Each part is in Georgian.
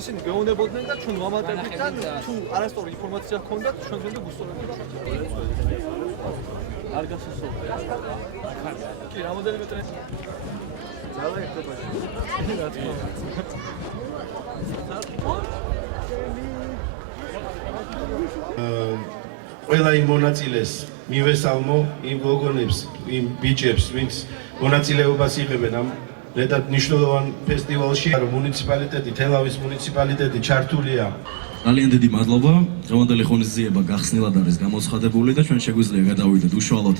ისინი გეუნებოდნენ და ჩვენ ვამატებდით თუ არასწორი ინფორმაცია ჰქონდათ ჩვენ ზენდა გუსწორებდით. არ გასასწორებია. კი, რამოდენიმე წელი. ძალა ერთობა. რა თქმა უნდა. ყველა იმ მონაწილეს მივესალმო იმ გოგონებს, იმ ბიჭებს, ვინც მონაწილეობას იღებენ ამ მეტად მნიშვნელოვან ფესტივალში, რომ მუნიციპალიტეტი, თელავის მუნიციპალიტეტი ჩართულია. ძალიან დიდი მადლობა. დღევანდელი ღონისძიება გახსნილად არის გამოცხადებული და ჩვენ შეგვიძლია გადავიდეთ უშუალოდ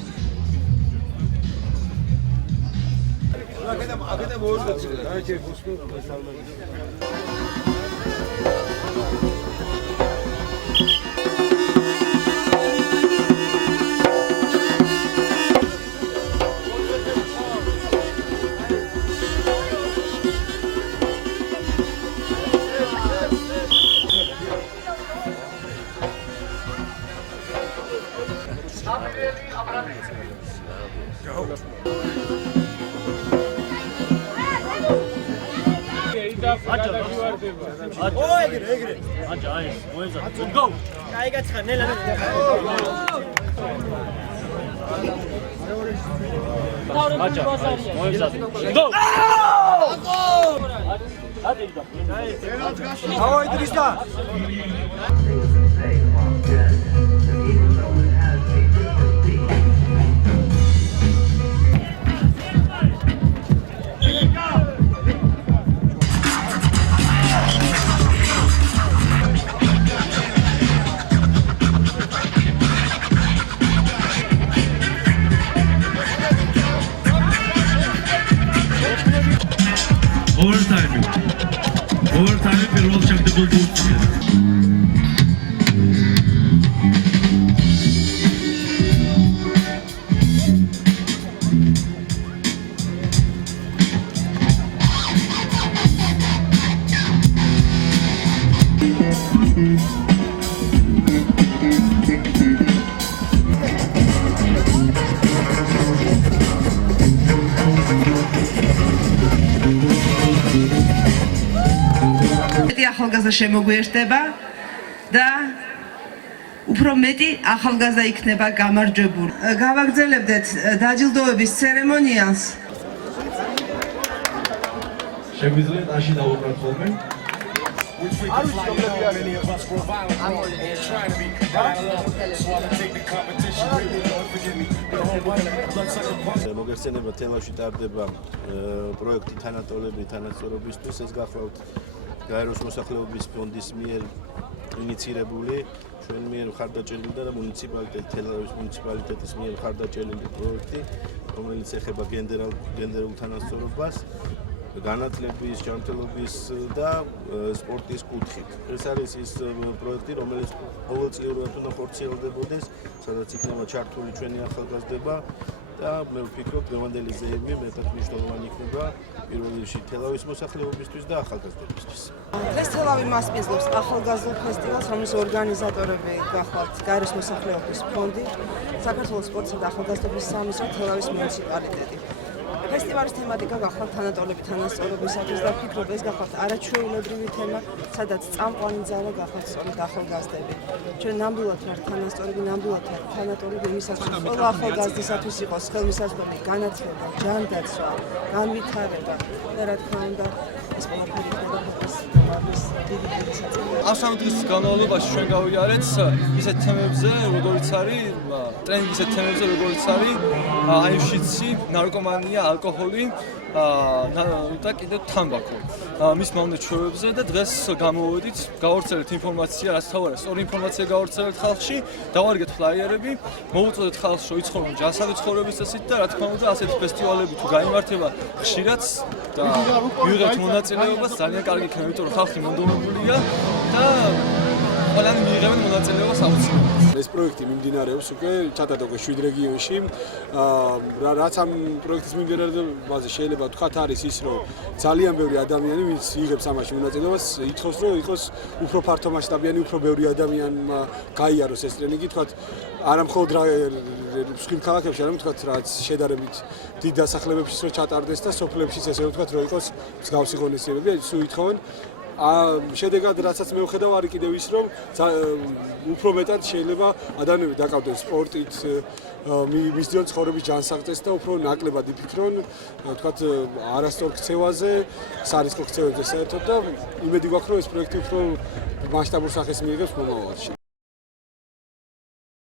overtime პირველ ჩაგდებულ ბურთზე. ახალგაზრდა შემოგვიერთდება და უფრო მეტი ახალგაზრდა იქნება გამარჯვებული. გავაგრძელებდეთ დაჯილდოების ცერემონიალს. შეგვიძლია ტაში დავუყრათ ხოლმე. მოგეხსენება თელავში ტარდება პროექტი თანატოლები თანასწორობისთვის. ეს გახლავთ გაეროს მოსახლეობის ფონდის მიერ ინიცირებული, ჩვენ მიერ მხარდაჭერილი და თელავის მუნიციპალიტეტის მიერ მხარდაჭერილი პროექტი, რომელიც ეხება გენდერულ თანასწორობას, განათლების, ჯანმრთელობის და სპორტის კუთხით. ეს არის ის პროექტი, რომელიც ყოველწლიურად უნდა ხორციელდებოდეს, სადაც იქნება ჩართული ჩვენი ახალგაზრდება და მე ვფიქრობ, დღევანდელი ზეიმი მეტად მნიშვნელოვანი იქნება პირველ რიგში თელავის მოსახლეობისთვის და ახალგაზრდებისთვის. დღეს თელავი მასპინძლობს ახალგაზრდა ფესტივალს, რომლის ორგანიზატორები გახლავთ გაეროს მოსახლეობის ფონდი, საქართველოს სპორტსა და ახალგაზრდობის სამინისტრო, თელავის მუნიციპალიტეტი. ფესტივალის თემატიკა გახლავთ თანატოლები თანასწორობისათვის და ვფიქრობ, ეს გახლავთ არაჩვეულებრივი თემა, სადაც წამყვანი ძალა გახლავთ სწორედ ახალგაზრდები. ჩვენ ნამდვილად ვართ თანასწორები, ნამდვილად ვართ თანატოლები იმისათვის, რომ ყველა ახალგაზრდისათვის იყოს ხელმისაწვდომი განათლება, ჯანდაცვა, განვითარება და რა თქმა უნდა ეს ყველაფერი იქნება ფესტივალის დიდი საწინააღმდეგო. ამ სამ დღის განმავლობაში ჩვენ გავიარეთ ისეთ თემებზე, როგორიც არის ტრენინგი, ისეთ თემებზე, როგორიც არის აივშიცი, ნარკომანია, ალკოჰოლი და კიდევ თამბაქო. მის მომდე ჩვევებზე და დღეს გამოვედით, გავავრცელეთ ინფორმაცია, რაც თავარია, სწორი ინფორმაცია გავავრცელეთ ხალხში, დავარგეთ ფლაიერები, მოვუწოდეთ ხალხს, რომ იცხოვრონ ჯანსაღი ცხოვრების წესით და რა თქმა უნდა, ასეთი ფესტივალები თუ გაიმართება ხშირად და მიიღებთ მონაწილეობას, ძალიან კარგი იქნება, იმიტომ რომ ხალხი მონდომებულია და ყველანი მიიღებენ მონაწილეობას აუცილებლად. ეს პროექტი მიმდინარეობს უკვე ჩატარდა უკვე 7 რეგიონში. რაც ამ პროექტის მიმდინარეობაზე შეიძლება ვთქვათ არის ის, რომ ძალიან ბევრი ადამიანი, ვინც იღებს ამაში მონაწილეობას, ითხოვს, რომ იყოს უფრო ფართო მასშტაბიანი, უფრო ბევრი ადამიანმა გაიაროს ეს ტრენინგი, ვთქვათ, არა მხოლოდ სხვილ ქალაქებში, არამედ ვთქვათ, რაც შედარებით დიდ დასახლებებში რო ჩატარდეს და სოფლებშიც ესე ვთქვათ, რომ იყოს მსგავსი ღონისძიებები, სულ ითხოვენ. შედეგად რასაც მე ვხედავ არის კიდევ ის რომ უფრო მეტად შეიძლება ადამიანები დაკავდნენ სპორტით, მისდიონ ცხოვრების ჯანსაღწეს და უფრო ნაკლებად იფიქრონ, ვთქვათ, არასწორ ქცევაზე, სარისკო ქცევებზე საერთოდ და იმედი გვაქვს რომ ეს პროექტი უფრო მასშტაბურ სახეს მიიღებს მომავალში.